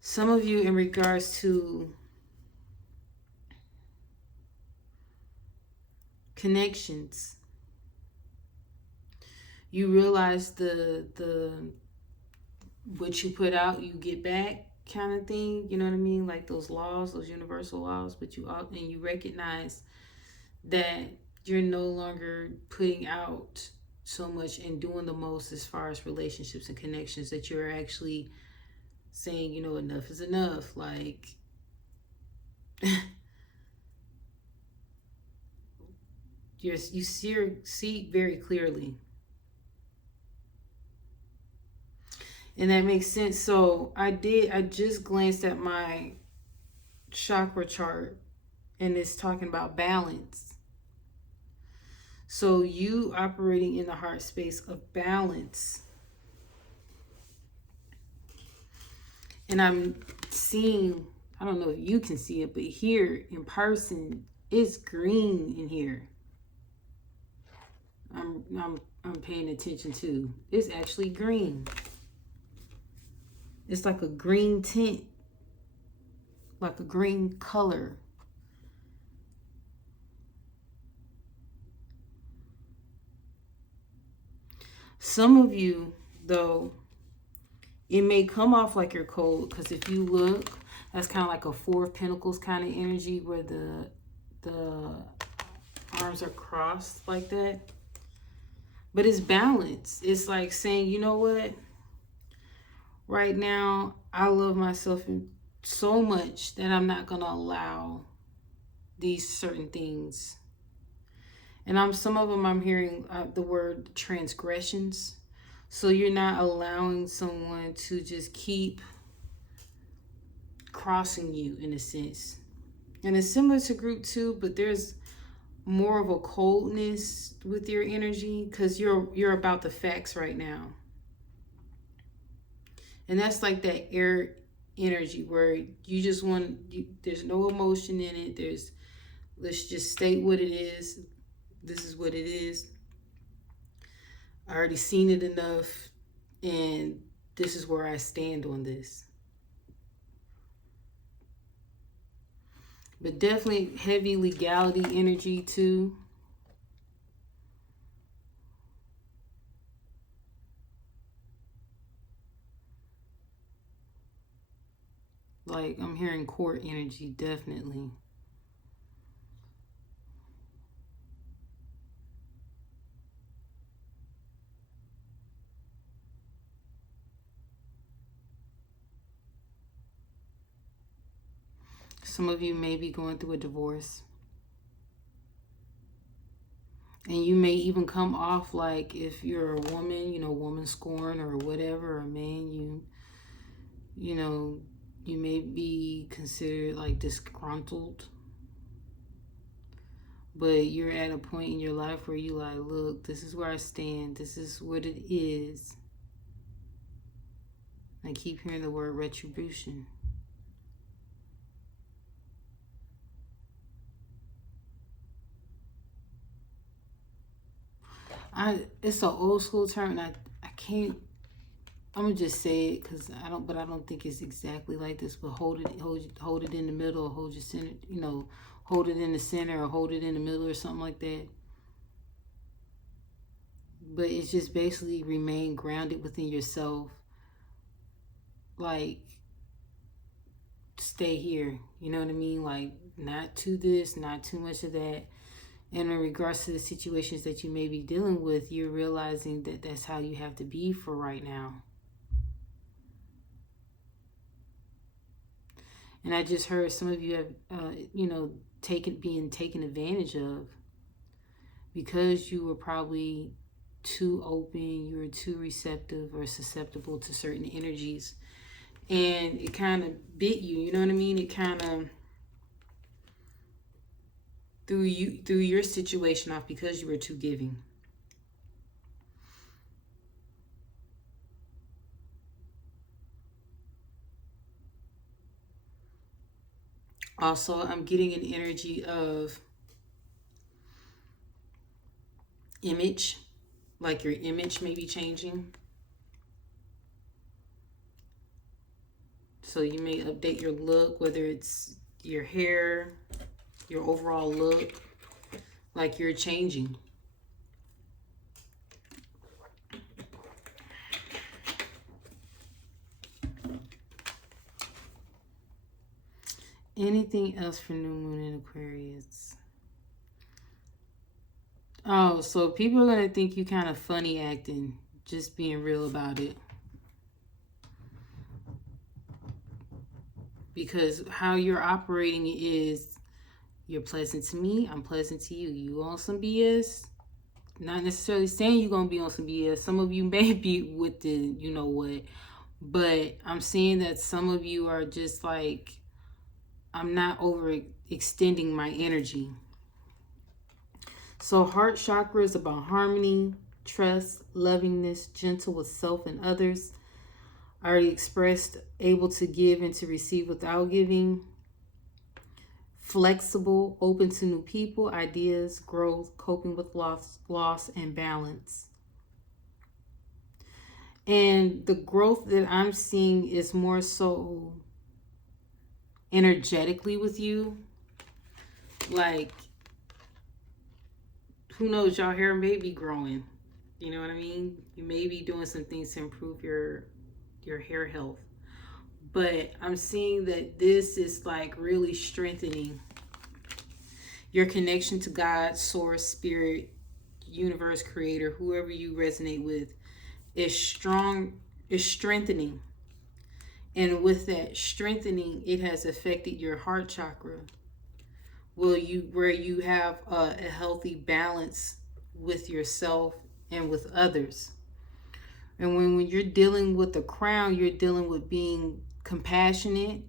Some of you, in regards to connections, you realize the what you put out, you get back. kind of thing, you know what I mean? Like those laws, those universal laws, but you recognize that you're no longer putting out so much and doing the most as far as relationships and connections, that you're actually saying, you know, enough is enough. Like, you see very clearly. And that makes sense. So I just glanced at my chakra chart, and it's talking about balance. So you operating in the heart space of balance. And I'm seeing, I don't know if you can see it, but here in person, it's green in here. I'm paying attention to. It's actually green. It's like a green tint, like a green color. Some of you, though, it may come off like you're cold, because if you look, that's kind of like a Four of Pentacles kind of energy, where the arms are crossed like that. But it's balance. It's like saying, you know what? Right now, I love myself so much that I'm not going to allow these certain things. And some of them I'm hearing the word transgressions. So you're not allowing someone to just keep crossing you, in a sense. And it's similar to group 2, but there's more of a coldness with your energy, because you're about the facts right now. And that's like that air energy where you just there's no emotion in it. Let's just state what it is. This is what it is. I already seen it enough, and this is where I stand on this. But definitely heavy legality energy too. Like, I'm hearing court energy, definitely. Some of you may be going through a divorce. And you may even come off like, if you're a woman, you know, woman scorn or whatever, or a man, you know, you may be considered like disgruntled. But you're at a point in your life where you like, look, this is where I stand. This is what it is. I keep hearing the word retribution. It's an old school term, and I can't. I'm gonna just say it because I don't think it's exactly like this. But hold it in the middle, or hold your center. You know, hold it in the center, or hold it in the middle, or something like that. But it's just basically remain grounded within yourself. Like, stay here. You know what I mean? Like, not too this, not too much of that. And in regards to the situations that you may be dealing with, you're realizing that that's how you have to be for right now. And I just heard some of you have, you know, being taken advantage of, because you were probably too open, you were too receptive or susceptible to certain energies. And it kind of bit you, you know what I mean? It kind of threw your situation off because you were too giving. Also, I'm getting an energy of image, like your image may be changing. So you may update your look, whether it's your hair, your overall look, like you're changing. Anything else for new moon in Aquarius? Oh, so people are going to think you kind of funny acting, just being real about it. Because how you're operating is, you're pleasant to me, I'm pleasant to you. You on some BS? Not necessarily saying you're going to be on some BS. Some of you may be with the you know what. But I'm seeing that some of you are just like, I'm not overextending my energy. So heart chakra is about harmony, trust, lovingness, gentle with self and others. Already expressed, able to give and to receive without giving. Flexible, open to new people, ideas, growth, coping with loss, and balance. And the growth that I'm seeing is more so energetically with you. Like, who knows, y'all hair may be growing. You know what I mean? You may be doing some things to improve your hair health. But I'm seeing that this is like really strengthening your connection to God, source, spirit, universe, creator, whoever you resonate with, is strengthening. And with that strengthening, it has affected your heart chakra. Where you have a healthy balance with yourself and with others. And when you're dealing with the crown, you're dealing with being compassionate,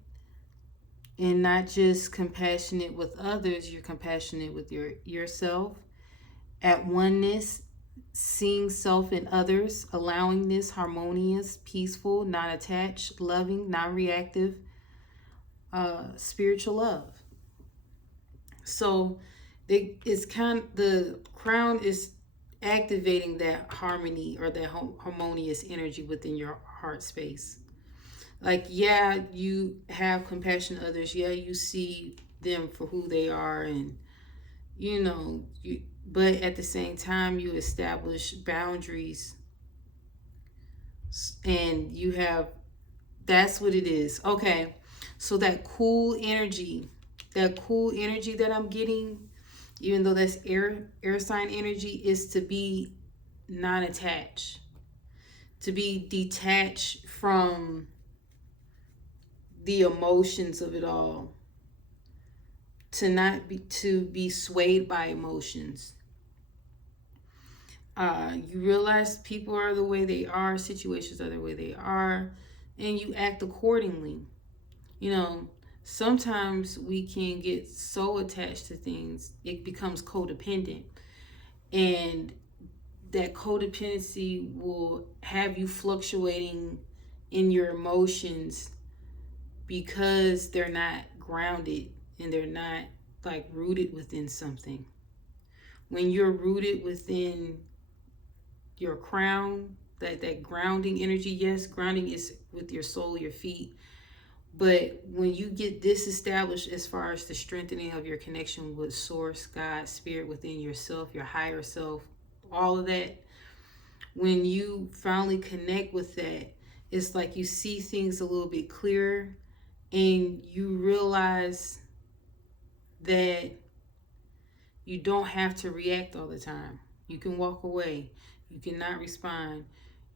and not just compassionate with others, you're compassionate with yourself, at oneness, seeing self in others, allowingness, harmonious, peaceful, non-attached, loving, non-reactive, spiritual love. So it's the crown is activating that harmony or that harmonious energy within your heart space. Like, yeah, you have compassion to others. Yeah, you see them for who they are, and but at the same time, you establish boundaries, and that's what it is. Okay, so that cool energy that I'm getting, even though that's air sign energy, is to be non-attached, to be detached from the emotions of it all, to be swayed by emotions. You realize people are the way they are, situations are the way they are, and you act accordingly. Sometimes we can get so attached to things, it becomes codependent. And that codependency will have you fluctuating in your emotions because they're not grounded and they're not like rooted within something. When you're rooted within your crown, that grounding energy, yes, grounding is with your soul, your feet. But when you get this established as far as the strengthening of your connection with source, God, spirit within yourself, your higher self, all of that, when you finally connect with that, it's like you see things a little bit clearer, and you realize that you don't have to react all the time. You can walk away. You cannot respond.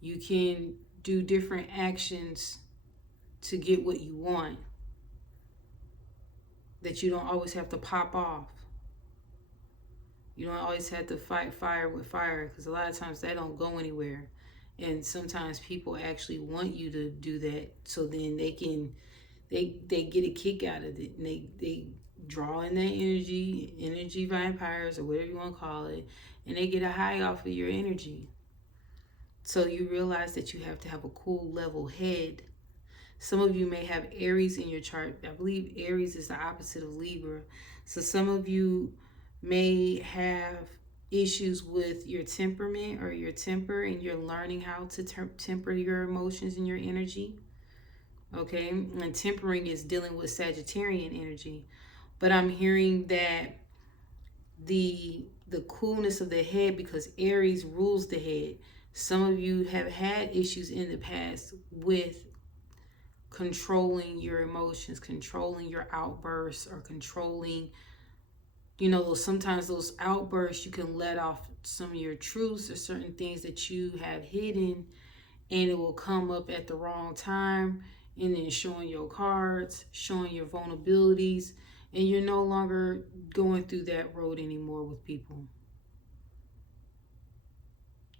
You can do different actions to get what you want. That you don't always have to pop off. You don't always have to fight fire with fire, because a lot of times that don't go anywhere. And sometimes people actually want you to do that, so then they get a kick out of it, and they draw in that energy vampires or whatever you want to call it, and they get a high off of your energy. So you realize that you have to have a cool, level head. Some of you may have Aries in your chart. I believe Aries is the opposite of Libra. So some of you may have issues with your temperament or your temper, and you're learning how to temper your emotions and your energy. Okay, and tempering is dealing with Sagittarian energy. But I'm hearing that the coolness of the head, because Aries rules the head. Some of you have had issues in the past with controlling your emotions, controlling your outbursts, or controlling, you know, sometimes those outbursts, you can let off some of your truths or certain things that you have hidden, and it will come up at the wrong time, and then showing your cards, showing your vulnerabilities, and you're no longer going through that road anymore with people.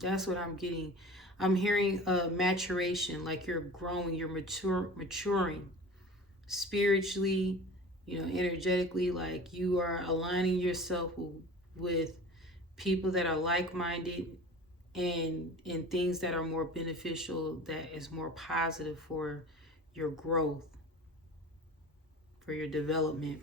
That's what I'm getting. I'm hearing maturation, like you're growing, you're maturing spiritually, you know, energetically, like you are aligning yourself with people that are like-minded and things that are more beneficial, that is more positive for your growth, for your development.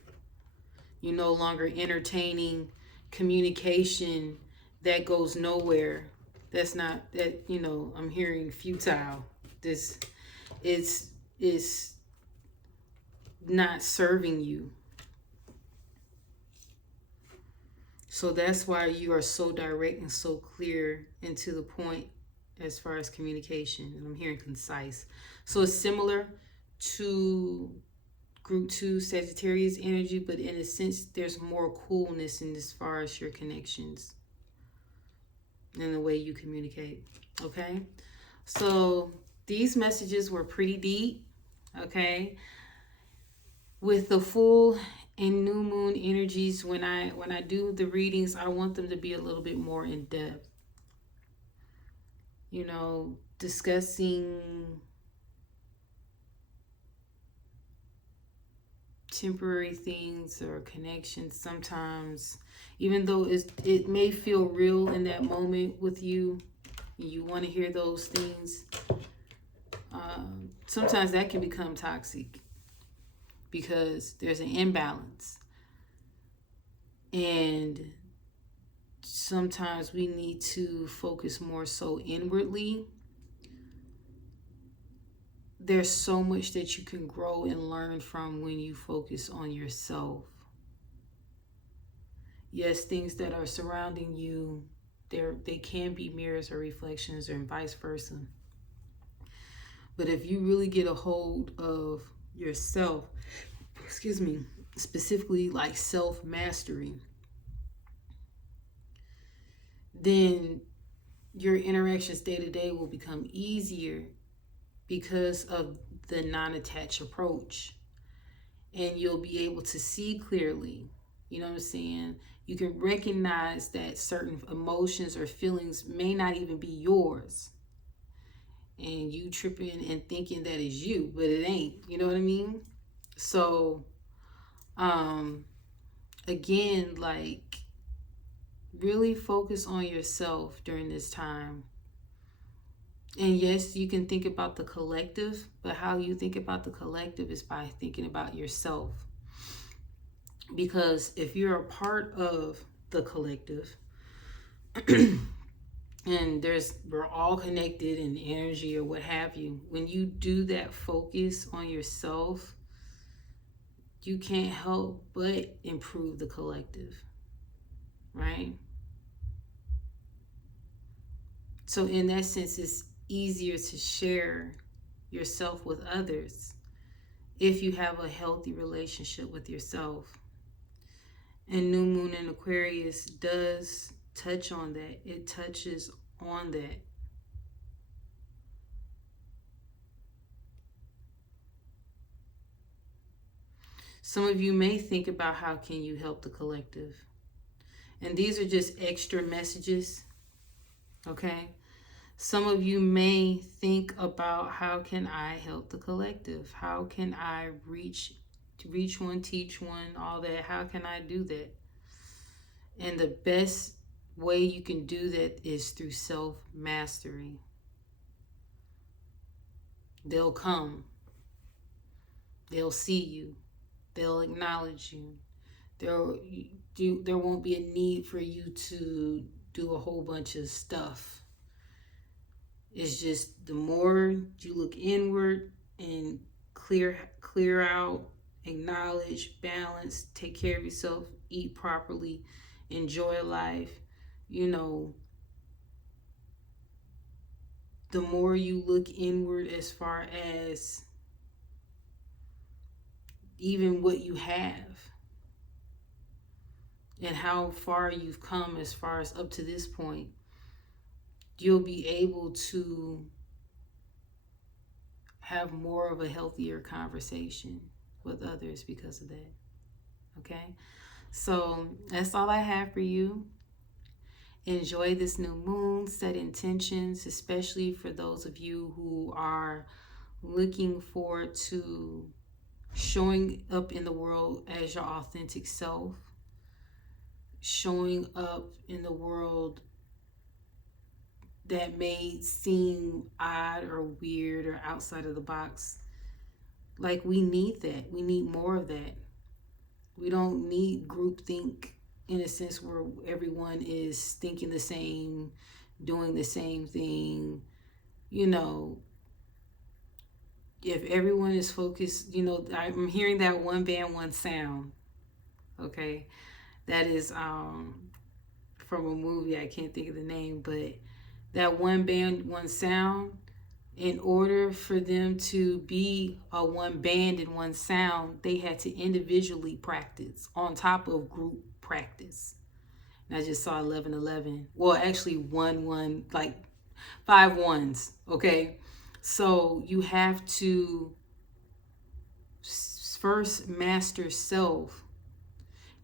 You're no longer entertaining communication that goes nowhere. That's not that, you know, I'm hearing futile. This is not serving you. So that's why you are so direct and so clear and to the point as far as communication. And I'm hearing concise. So it's similar to Group 2 Sagittarius energy, but in a sense, there's more coolness in as far as your connections and the way you communicate. Okay? So these messages were pretty deep. Okay? With the full and new moon energies, when I do the readings, I want them to be a little bit more in depth. You know, discussing temporary things or connections sometimes, even though it may feel real in that moment with you, you want to hear those things, sometimes that can become toxic because there's an imbalance, and sometimes we need to focus more so inwardly. There's so much that you can grow and learn from when you focus on yourself. Yes, things that are surrounding you, they can be mirrors or reflections, or vice versa. But if you really get a hold of yourself, specifically like self-mastery, then your interactions day to day will become easier because of the non-attached approach, and you'll be able to see clearly. You know what I'm saying? You can recognize that certain emotions or feelings may not even be yours, and you tripping and thinking that is you, but it ain't. You know what I mean? So again, like, really focus on yourself during this time. And yes, you can think about the collective, but how you think about the collective is by thinking about yourself. Because if you're a part of the collective, and we're all connected in energy or what have you, when you do that focus on yourself, you can't help but improve the collective, right? So in that sense, it's easier to share yourself with others if you have a healthy relationship with yourself. And new moon in Aquarius does touch on that. It touches on that. Some of you may think about how can you help the collective. And these are just extra messages, okay? Some of you may think about how can I help the collective? How can I reach one, teach one, all that? How can I do that? And the best way you can do that is through self-mastery. They'll come. They'll see you. They'll acknowledge you. There won't be a need for you to do a whole bunch of stuff. It's just the more you look inward and clear out, acknowledge, balance, take care of yourself, eat properly, enjoy life, you know, the more you look inward as far as even what you have and how far you've come as far as up to this point, you'll be able to have more of a healthier conversation with others because of that. Okay? So that's all I have for you. Enjoy this new moon, set intentions, especially for those of you who are looking forward to showing up in the world as your authentic self, showing up in the world that may seem odd or weird or outside of the box. Like, we need that. We need more of that. We don't need groupthink in a sense where everyone is thinking the same, doing the same thing. You know, if everyone is focused, you know, I'm hearing that one band, one sound. Okay. That is from a movie. I can't think of the name, but that one band, one sound, in order for them to be a one band and one sound, they had to individually practice on top of group practice. And I just saw 11-11. Well, actually 1-1, like 5 ones. Okay. So you have to first master self,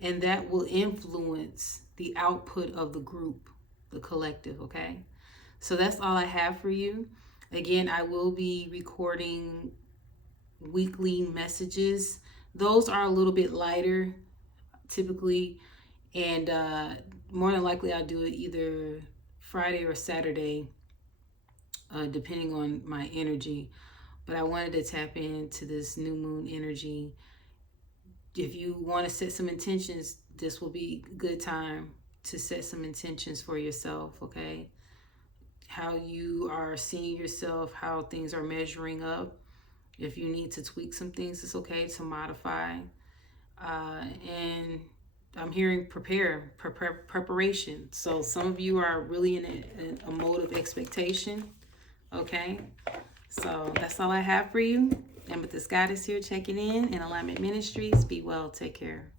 and that will influence the output of the group, the collective. Okay. So that's all I have for you. Again, I will be recording weekly messages. Those are a little bit lighter typically, and more than likely I'll do it either Friday or Saturday, depending on my energy. But I wanted to tap into this new moon energy. If you want to set some intentions, this will be a good time to set some intentions for yourself, okay? How you are seeing yourself, how things are measuring up. If you need to tweak some things, it's okay to modify. And I'm hearing preparation. So some of you are really in a mode of expectation. Okay. So that's all I have for you. And with this goddess here checking in Alignment Ministries, be well, take care.